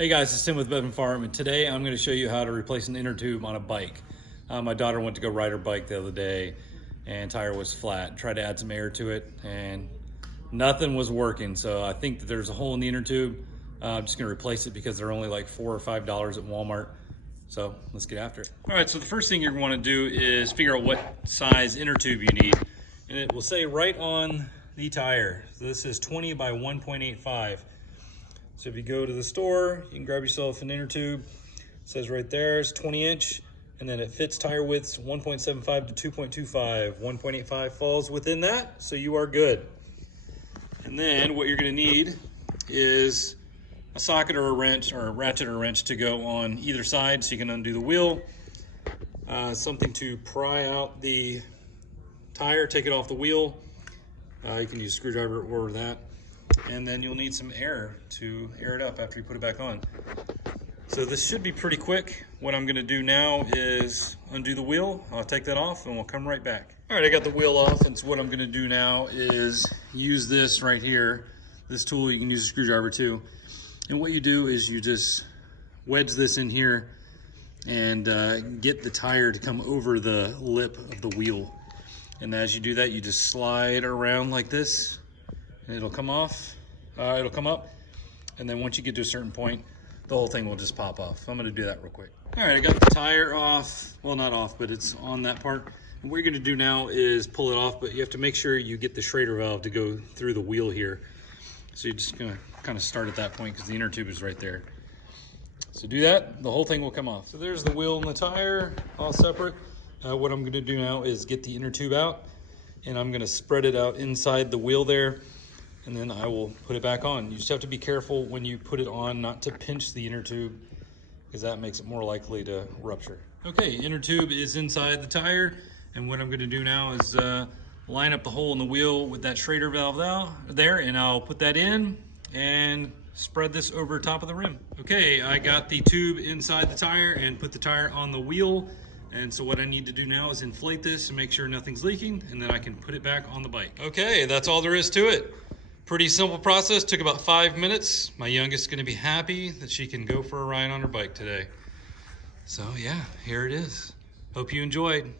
Hey guys, it's Tim with Bevan Farm, and today I'm going to show you how to replace an inner tube on a bike. My daughter went to go ride her bike the other day and tire was flat. Tried to add some air to it and nothing was working. So I think that there's a hole in the inner tube. I'm just going to replace it because they're only like $4 or $5 at Walmart. So let's get after it. All right, so the first thing you're going to want to do is figure out what size inner tube you need. And it will say right on the tire. So this is 20 by 1.85. So if you go to the store, you can grab yourself an inner tube. It says right there, it's 20 inch, and then it fits tire widths 1.75 to 2.25. 1.85 falls within that, so you are good. And then what you're gonna need is a socket or a wrench, or a ratchet or a wrench to go on either side so you can undo the wheel. Something to pry out the tire, take it off the wheel. You can use a screwdriver or that. And then you'll need some air to air it up after you put it back on. So this should be pretty quick. What I'm gonna do now is undo the wheel. I'll take that off and we'll come right back. All right, I got the wheel off, and so what I'm gonna do now is use this right here. This tool, you can use a screwdriver too. And what you do is you just wedge this in here and get the tire to come over the lip of the wheel. And as you do that, you just slide around like this. It'll come off, it'll come up, and then once you get to a certain point, the whole thing will just pop off. I'm gonna do that real quick. All right, I got the tire off. Well, not off, but it's on that part. And what you're gonna do now is pull it off, but you have to make sure you get the Schrader valve to go through the wheel here. So you're just gonna kind of start at that point because the inner tube is right there. So do that, the whole thing will come off. So there's the wheel and the tire, all separate. What I'm gonna do now is get the inner tube out, and I'm gonna spread it out inside the wheel there. And then I will put it back on. You just have to be careful when you put it on not to pinch the inner tube, because that makes it more likely to rupture. Okay, inner tube is inside the tire, and what I'm gonna do now is line up the hole in the wheel with that Schrader valve there, and I'll put that in and spread this over top of the rim. Okay, I got the tube inside the tire and put the tire on the wheel. And so what I need to do now is inflate this and make sure nothing's leaking, and then I can put it back on the bike. Okay, that's all there is to it. Pretty simple process, took about 5 minutes. My youngest is gonna be happy that she can go for a ride on her bike today. So yeah, here it is. Hope you enjoyed.